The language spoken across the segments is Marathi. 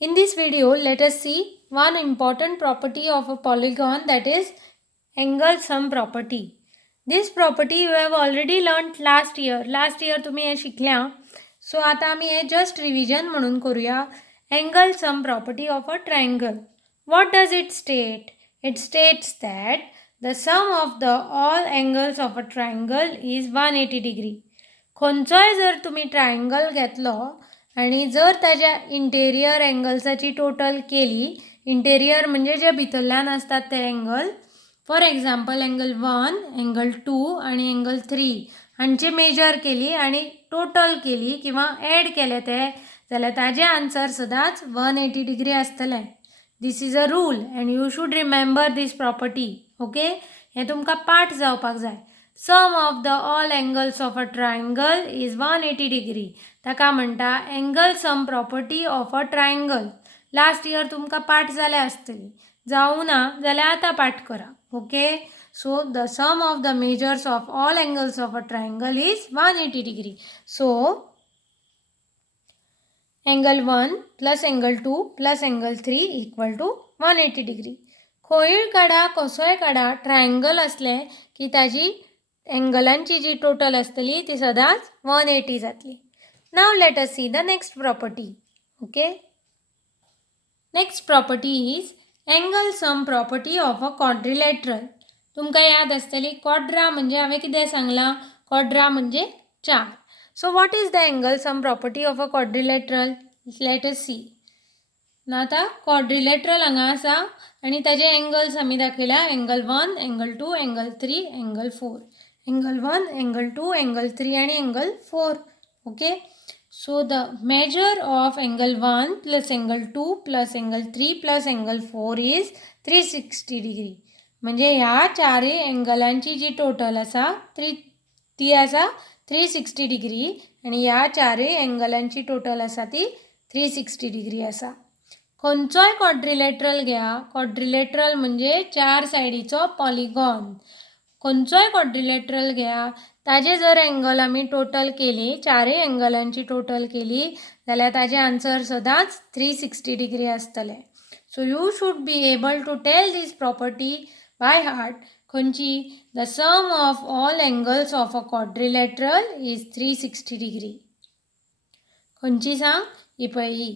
In this video, let us see one important property of a polygon, that is angle sum property. This property you have already learned last year. Last year तुम्ही हे शिकल्या. So आता आम्ही हे just revision म्हणून करूया. Angle sum property of a triangle. What does it state? It states that the sum of the all angles of a triangle is 180 degree. खंयचोय जर तुम्ही ट्रायंगल घेतलो आणि जर ताज्या इंटेरियर एंगल्साची टोटल केली, इंटेरियर म्हणजे जे भितरल्यान असतात ते angle, for example angle 1, angle 2 आणि एंगल 3 हांची मेजर केली आणि टोटल केली किंवा ॲड केले ते, जाल्यार ताजे आन्सर सदांच 180 डिग्री आसतले. This is a rule and you should remember this property. Okay, हें तुमकां पाठ जावपाक जाय. Sum of the all angles of a triangle is 180 degree. ताका म्हणटा angle sum property of a triangle. Last year तुमकां पाठ जाल्या आसतली. जावं ना जाल्यार आतां पाठ करा. Okay, so the sum of the measures of all angles of a triangle is 180 degree. So angle 1 plus angle 2 plus angle 3 equal to 180 degree. खंयूय काडा, कसोय काडा, ट्रायंगल असले की ताजी एंगलांची जी टोटल असतली ती सदांच 180 जातली. Now let us see the next property. Okay, next property is angle sum property of a quadrilateral. तुमकां याद आसतली क्वाड्रा म्हणजे हांवें कितें सांगलां, क्वाड्रा म्हणजे 4. So what is the angle sum property of a quadrilateral? Let us see. ना आता क्वाड्रिलॅटरल हांगा आसा आनी ताजे एंगल्स आमी दाखयल्या angle 1, angle 2, angle 3, angle 4. Angle 1, angle 2, angle 3 आणि angle 4. Okay, so the measure of angle 1 plus angle 2 plus angle 3 plus angle 4 is 360 degree. म्हणजे ह्या चारय एंगलांची जी टोटल आसा ती आसा 360 डिग्री आणि ह्या चारय एंगलांची टोटल आसा ती 360 डिग्री आसा. खंयचोय क्वाड्रिलॅटरल घ्या, क्वाड्रिलॅटरल म्हणजे 4 सायडीचो पॉलिगॉन. खंयचोय क्वाड्रिलॅटरल घ्या, ताजे जर एंगल आमी टोटल केली, चारय एंगलांची टोटल केली जाल्यार ताजे आन्सर सदांच 360 डिग्री आसतले. So you should be able to tell this property by heart. खंयची? The sum of all angles of a quadrilateral is 360 degree. खंयची सांग? ही पळय ही.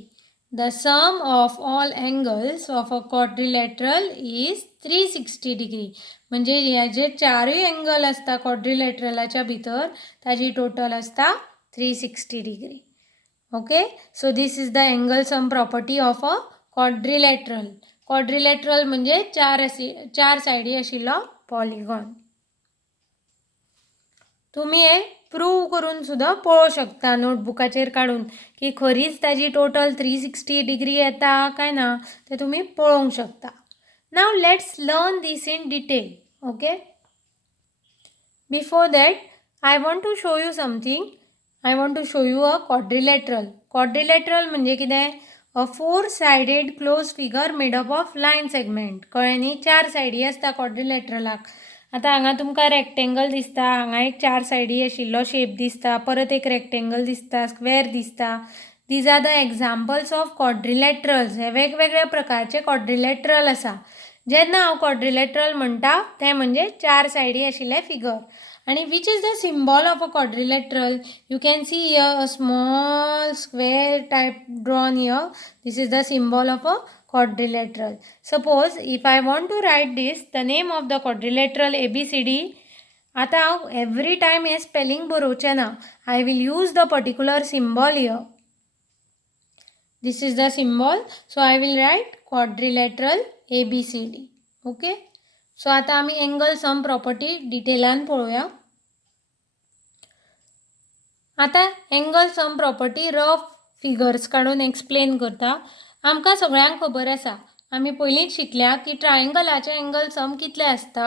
The sum of all angles of a quadrilateral is 360 degree. म्हणजे ह्याचे चारय एंगल असता क्वाड्रिलॅटरलाच्या भितर ताजी टोटल असता 360 degree. Okay, so this is the angle sum property of a quadrilateral. Quadrilateral म्हणजे चार सायडी आशिल्लो पॉलिगॉन. तुम्ही हे प्रूव करून सुद्धा पळोवंक शकता नोटबुकाचेर काढून की खरीच ताजी टोटल 360 डिग्री येता काय ना ते तुम्ही पळोवंक शकता. नाव let's learn this in detail. Okay, before that I want to show you something. I want to show you a quadrilateral. Quadrilateral म्हणजे कितें? A 4 sided close figure made up of line segment. कळ्ळें न्ही? 4 सायडी आसता क्वाड्रिलॅटरलाक. आता हांगा तुमकां रेक्टेंगल दिसता, हांगा एक 4 सायडी आशिल्लो शेप दिसता, परत एक रेक्टेंगल दिसता, स्क्वेअर दिसता. These are the examples of quadrilaterals. हे वेगवेगळ्या प्रकारचे क्वाड्रिलॅटरल आसा. जेन्ना हांव क्वाड्रिलॅटरल म्हणटा तें म्हणजे 4 सायडी आशिल्ले फिगर. आणि which is the symbol of a quadrilateral? You can see here a small square type drawn here. This is the symbol of a quadrilateral. Suppose if I want to write this, the name of the quadrilateral ABCD. आता every time हे spelling बरोवचे ना. I will use the particular symbol here. This is the symbol. So I will write quadrilateral ABCD. Okay. So आता आम्ही angle sum property डिटेलान पळोवया. आता angle sum property rough figures काढून एक्सप्लेन करता. आमकां सगळ्यांक खबर आसा, आमी पयलींच शिकल्या की ट्रायंगलाचे एंगल सम कितले आसता?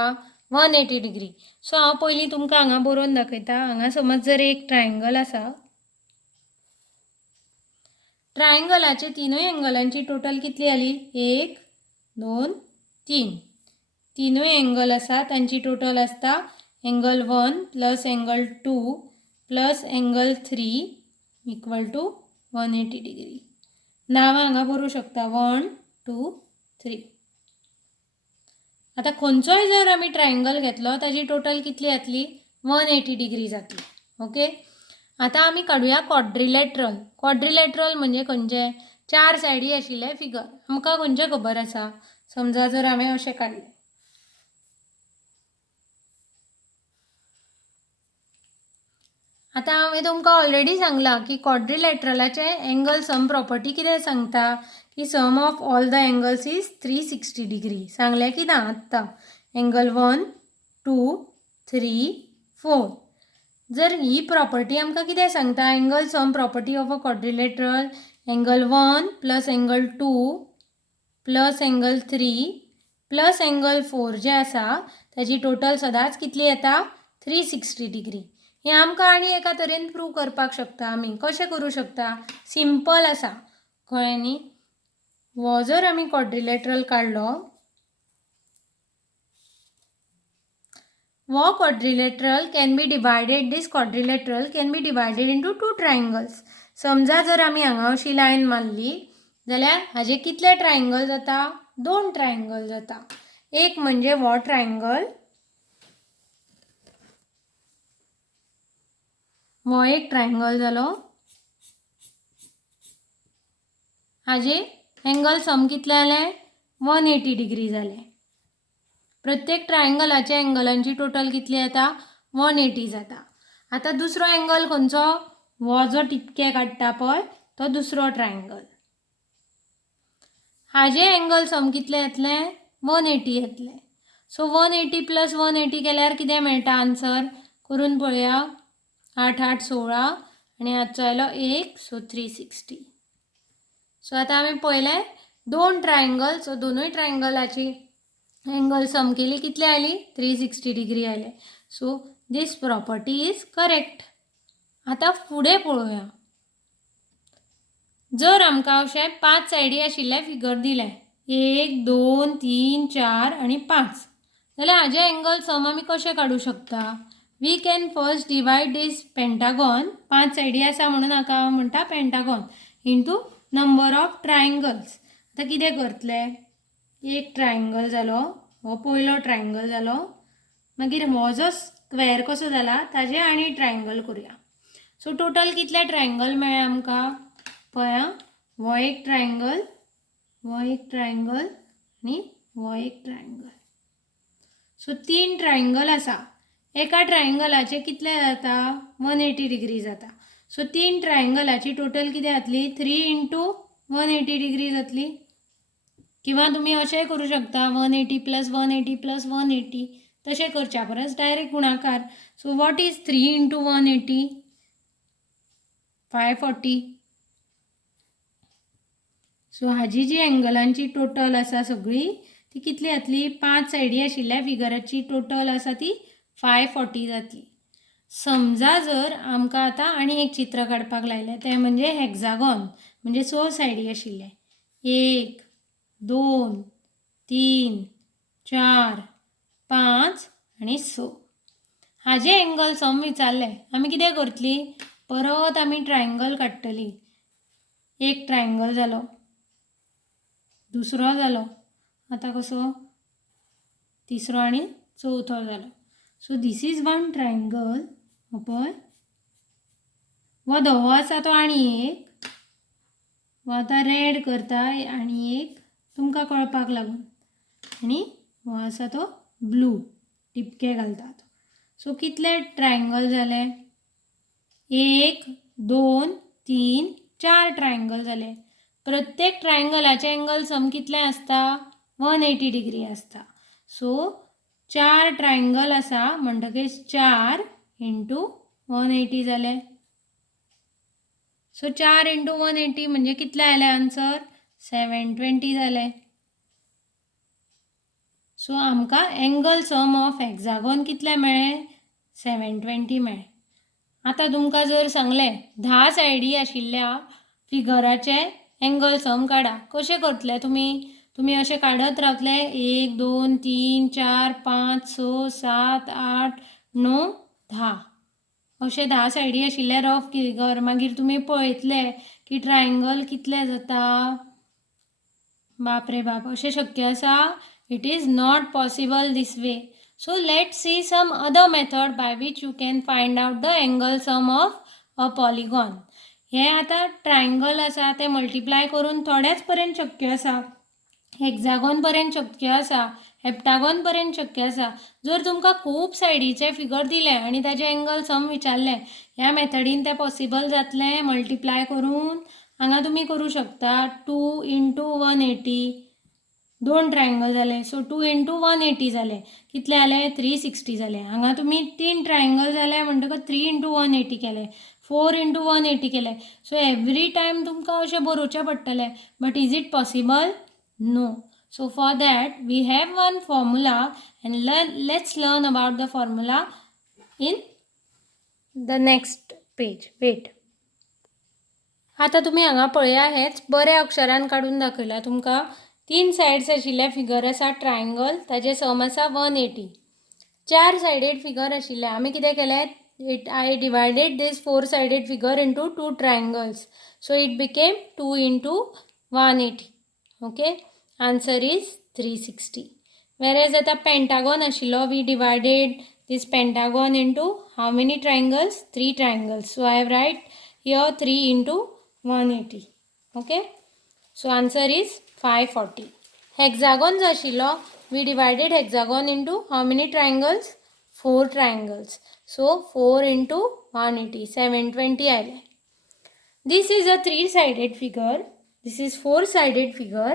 180 डिग्री. सो हांव पयलीं तुमकां हांगा बरोवन दाखयता. हांगा समज जर एक ट्रायंगल आसा, ट्रायंगलाचे तिनूय एंगलांची टोटल कितली जाली? 1, 2, 3. तिनूय एंगल आसा तांची टोटल आसता angle 1 plus angle 2 plus angle 3 equal to 180 degree. नावां हांगा बरोवंक शकता 1 2 3. आता खंयचोय जर आमी ट्रायंगल घेतलो ताजी टोटल कितली जातली 180 डिग्री जातली. ओके. आता आमी काडूया क्वाड्रिलॅटरल. क्वाड्रिलॅटरल म्हणजे खंयचे 4 सायडी आशिल्ले फिगर. आमकां खंयचे खबर आसा. समजा जर हांवें अशें काडलें, आता हांवें तुमकां ऑलरेडी सांगलां की क्वाड्रिलॅटरलाचे एंगल सम प्रॉपर्टी कितें सांगता की sum of all the angles is 360 degree. सांगलें की ना आत्तां. एंगल 1 2 3 4. जर ही प्रॉपर्टी आमकां कितें सांगता, angle sum property of a quadrilateral, angle 1 plus angle 2 plus angle 3 plus angle 4 जे आसा ताजी टोटल सदांच कितली येता 360 डिग्री. हे आमकां आनी एका तरेन प्रूव करपाक शकता आमी. कशें करूं शकता, सिंपल आसा. कळ्ळें न्ही. हो जर आमी क्वाड्रिलॅटरल काडलो, this quadrilateral can be divided into two triangles. समजा जर आमी हांगा अशी लायन मारली जाल्यार हाजे कितले ट्रायंगल जाता, 2 ट्रायंगल जाता. एक म्हणजे हो ट्रायंगल, हो एक ट्रायंगल जालो. हाजे एंगल सम कितले जाले 180 डिग्री जाले. प्रत्येक ट्रायंगलाच्या एंगलांची टोटल कितली येता 180 जाता. आता दुसरो एंगल खंयचो, हो जो टिपके काडटा पळय तो दुसरो ट्रायंगल. हाजे एंगल सम कितले येतले 180 येतले. सो 180 प्लस 180 केल्यार कितें मेळटा आन्सर करून पळोवया. 8 8 16 आनी हाचो आयलो 1 सो 360. सो आता आमी पळयलें 2 ट्रायंगल. सो दोनूय ट्रायंगलाची एंगल सम केली कितली आयली 360 डिग्री आयले. So this property is correct. आता फुडें पळोवया. जर आमकां अशें 5 सायडी आशिल्ले फिगर दिले 1 2 3 4 आनी 5, जाल्यार हाजे एंगल सम आमी कशें काडूं शकता. We can first divide this pentagon, 5 सायडी आसा म्हणून हाका म्हणटा pentagon, into number of triangles. आता कितें करतले, एक ट्रायंगल जालो, हो पयलो ट्रायंगल जालो. मागीर हो जो स्क्वेअर कसो जाला ताजे आनी ट्रायंगल करूया. सो टोटल कितले ट्रायंगल मेळ्ळे आमकां पळया. हो एक ट्रायंगल, हो एक ट्रायंगल आनी हो एक ट्रायंगल. सो 3 ट्रायंगल आसा. एका ट्रायंगलाचे कितले जाता 180 डिग्री जाता. सो 3 ट्रायंगलाची टोटल कितें जातली 3 इंटू 180 डिग्री जातली. किंवा तुम्ही अशें करूं शकता 180 प्लस 180 प्लस 180. तशें करच्या परस डायरेक्ट गुणाकार. So what is 3 into 180 540. So हाजी जी एंगलांची टोटल आसा सगळी ती कितली जातली, 5 सायडी आशिल्ल्या फिगराची टोटल आसा ती 540 जातली. समजा जर आमकां आतां आनी एक चित्र काडपाक लायलें तें म्हणजे हेक्झागॉन, म्हणजे 6 सायडी आशिल्ले 1 2 3 4 5 आनी 6. हाजे एंगल सम विचारले. आमी कितें करतली, परत आमी ट्रायंगल काडटली. एक ट्रायंगल जालो, दुसरो जालो, आता कसो तिसरो आनी चौथो जालो. So this is one triangle. हो पळय, हो धवो आसा तो आनी एक, हो आतां रेड करता आनी एक तुमकां कळपाक लागून, आनी हो आसा तो ब्लू टिपके घालता तो. सो कितले ट्रायंगल जाले 1 2 3 4 ट्रायंगल जाले. प्रत्येक ट्रायंगलाचे एंगल सम कितले आसता 180 डिग्री आसता. सो 4 ट्रायंगल आसा म्हणटकीच 4 इंटू 180 जाले. सो 4 इंटू 180 म्हणजे कितले आयले आन्सर 720 जाले. सो आमकां एंगल सम ऑफ हेक्झागॉन कितले मेळ्ळे 720 मेळ्ळे. आता तुमकां जर सांगलें 10 सायडी आशिल्ल्या फिगराचे एंगल सम काडा, कशें करतले तुमी अशें काडत रावतले 1 2 3 4 5 6 7 8 9 10 अशें 10 सायडी आशिल्ले रफ फिगर. मागीर तुमी पळयतले की ट्रायंगल कितले जाता? बाप रे बाप, अशें शक्य आसा? It is not possible this way. So let's see some other method by which you can find out the angle sum of a polygon. हे आता ट्रायंगल आसा ते मल्टिप्लाय करून थोड्याच पर्यंत शक्य आसा, हेक्झागॉन पर्यंत शक्य आसा, हेप्टागॉन पर्यंत शक्य आसा. जर तुमकां खूब सायडीचे फिगर दिले आनी ताजे एंगल सम विचारले, ह्या मेथडीन ते पॉसिबल जातलें मल्टिप्लाय करून? हांगा तुमी करूं शकता 2 × 180, 2 ट्रायंगल जाले. सो 2 × 180 जाले, कितले जाले? 360 जाले. हांगा तुमी 3 ट्रायंगल जाले म्हणटकच 3 × 180 केले, 4 × 180 केले. सो एवरी टायम तुमकां अशें बरोवचें पडटलें. But is it possible? No. So for that we have one formula and let's learn about the formula in the next page. Wait. आता तुम्ही हांगा पळया, हेच बऱ्या अक्षरान काढून दाखयला तुमकां. 3 सायड्स आशिल्ले फिगर आसा ट्रायंगल, ताजे सम आसा 180. 4 सायडेड फिगर आशिल्ले, आमी कितें केलें? I divided this 4 sided figure into 2 triangles. So it became 2 × 180. Okay, answer is 360. Whereas at the pentagon ashilo, we divided this pentagon into how many triangles? 3 triangles. So I have write here 3 × 180. Okay, so answer is 540. Hexagons ashilo, we divided hexagon into how many triangles? 4 triangles. So 4 × 180, 720 आले. This is a 3-sided figure. This is 4-sided figure.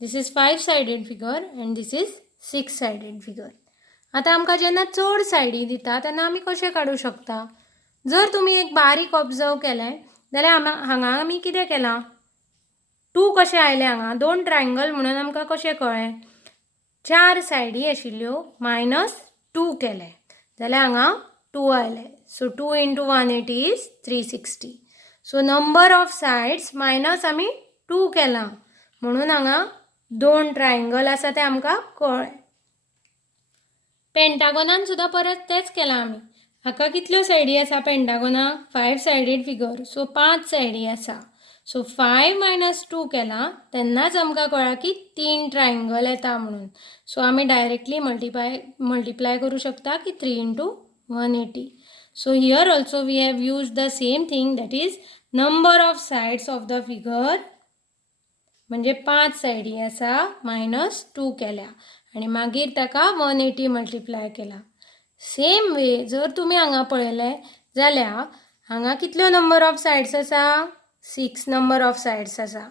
This is 5-sided figure and this is 6-sided figure. आता आमकां जेन्ना चड सायडी दिता तेन्ना आमी कशें काडूं शकता? जर तुमी एक बारीक ऑब्जर्व केलें जाल्यार हांगा आमी कितें केलां? 2 कशें आयले हांगा? 2 ट्रायंगल म्हणून आमकां कशें कळ्ळें? 4 सायडी आशिल्ल्यो -2 केले जाल्यार हांगा 2 आयले. So 2 × 180 is 360. So number of sides minus आमी 2 केलां म्हणून हांगा 2 ट्रायंगल आसा ते आमकां कळ्ळें. पेंटागोनान सुद्दां परत तेच केलां आमी. हाका कितल्यो सायडी आसा पेंटागोनाक? 5 सायडेड फिगर, सो 5 सायडी आसा. सो 5 - 2 केलां तेन्नाच आमकां कळ्ळां की 3 ट्रायंगल येता म्हणून. सो आमी डायरेक्टली मल्टिप्लाय करूं शकता की 3 × 180. So here also we have used the same thing, that is number of sides of the figure म्हणजे 5 सायडी आसा -2 केल्या आणि मागीर ताका 180 मल्टिप्लाय केला. सेम वे जर तुम्ही हांगा पळयलें जाल्यार हांगा कितल्यो नंबर ऑफ सायड्स आसा? 6 नंबर ऑफ सायड्स आसा.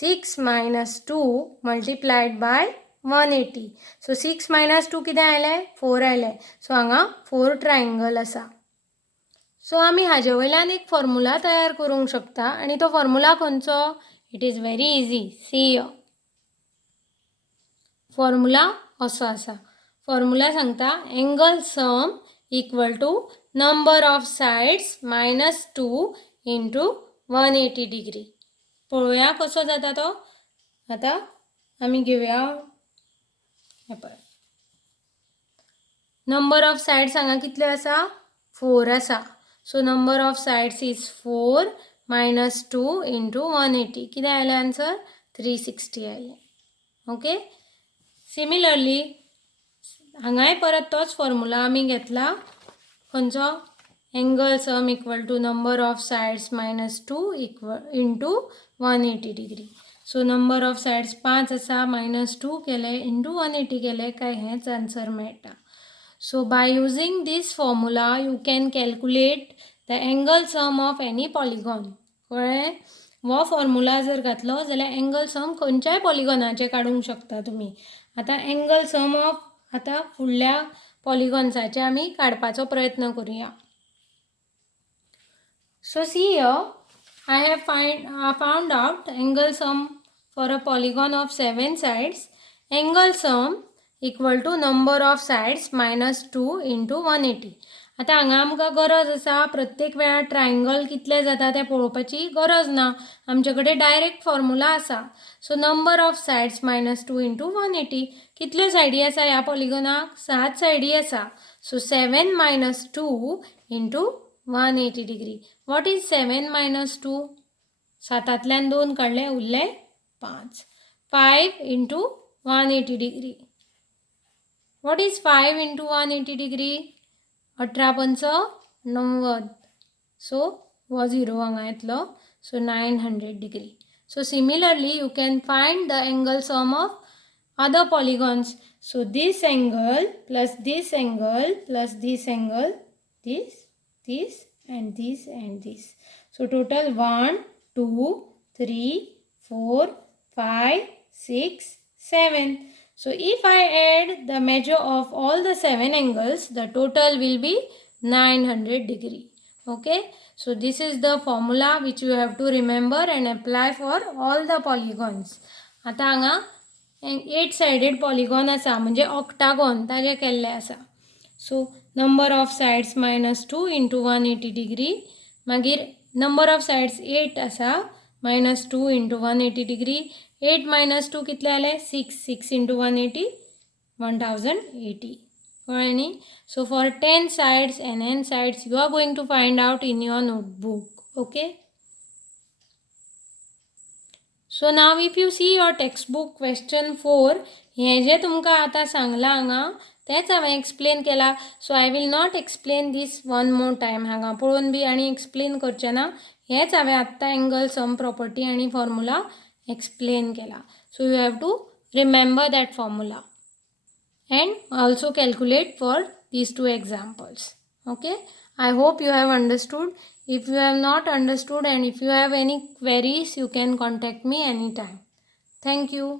6 - 2 मल्टिप्लायड बाय 180. सो 6 - 2 कितें आयलें? 4 आयलें. सो हांगा 4 ट्रायंगल आसा. सो आमी हाजे वयल्यान एक फॉर्मुला तयार करूंक शकता आणि तो फॉर्मुला खंयचो? It is very easy. See formula असो आसा. फॉर्मुला सांगता angle sum equal to number of sides -2 × 180 degree. पळोवया कसो जाता तो. आता आमी घेवया नंबर ऑफ सायड्स हांगा कितले आसा? 4 आसा. So number of sides is 4 - 2 × 180. कितें आयलें आन्सर? 360 आयलें. ओके, सिमिलरली हांगाय परत तोच फॉर्मुला आमी घेतला. खंयचो? Angle sum equal to number of sides -2 × 180 degree. So number of sides 5 आसा, -2 केले × 180 केले काय हेच आन्सर मेळटा. So by using this formula you can calculate the angle sum of any polygon. कळ्ळें? हो फॉर्मुला जर घातलो जाल्यार एंगल सम खंयच्याय पॉलिगॉनाचे काडूंक शकता तुमी. आता एंगल सम ऑफ आता फुडल्या पॉलिगॉन्साचे आमी काडपाचो प्रयत्न करूया. So see here, I have found out angle sum for a polygon of 7 sides. Angle sum equal to number of sides -2 × 180. आता हांगा आमकां गरज आसा प्रत्येक वेळार ट्रायंगल कितले जाता तें पळोवपाची गरज ना. आमचे कडेन डायरेक्ट फॉर्मुला आसा. So number of sides -2 × 180. कितल्यो सायडी आसा ह्या पॉलिगॉनाक? 7 सायडी आसा. So 7 - 2 × 180 degree. What is 7 - 2? 7तल्यान 2 काडले उरले 5. 5 into 180 degree. What is 5 into 180 degree? 18 पंच 90. So वो 0 हांगा येतलो. So 900 degree. So similarly you can find the angle sum of other polygons. So this angle plus this angle plus this angle, this and this and this. So total 1, 2, 3, 4, 5, 6, 7. So if I add the measure of all the 7 angles, the total will be 900 degree. Okay. So this is the formula which you have to remember and apply for all the polygons. आता हांगा 8 sided polygon आसा म्हणजे octagon ताजे केल्ले आसा. So number of sides minus 2 into 180 degree. मागीर number of sides 8 आसा minus 2 into 180 degree. 8 minus 2 कितले आले 6. 6 into 180 1080. कळ्ळें न्ही? So for 10 sides and n sides you are going to find out in your notebook. Okay. So now if you see your textbook question 4, हे जे तुमकां आतां सांगला हांगा तेच हांवें एक्सप्लेन केला. So I will not explain this one more time. हांगा पळोवन बी आनी एक्सप्लेन करचें ना. हेच हांवें आत्तां एंगल सम प्रॉपर्टी आनी फॉर्मुला एक्सप्लेन केला. So you have to remember that formula and also calculate for these two examples. Okay, I hope you have understood. If you have not understood and if you have any queries, you can contact me anytime. Thank you.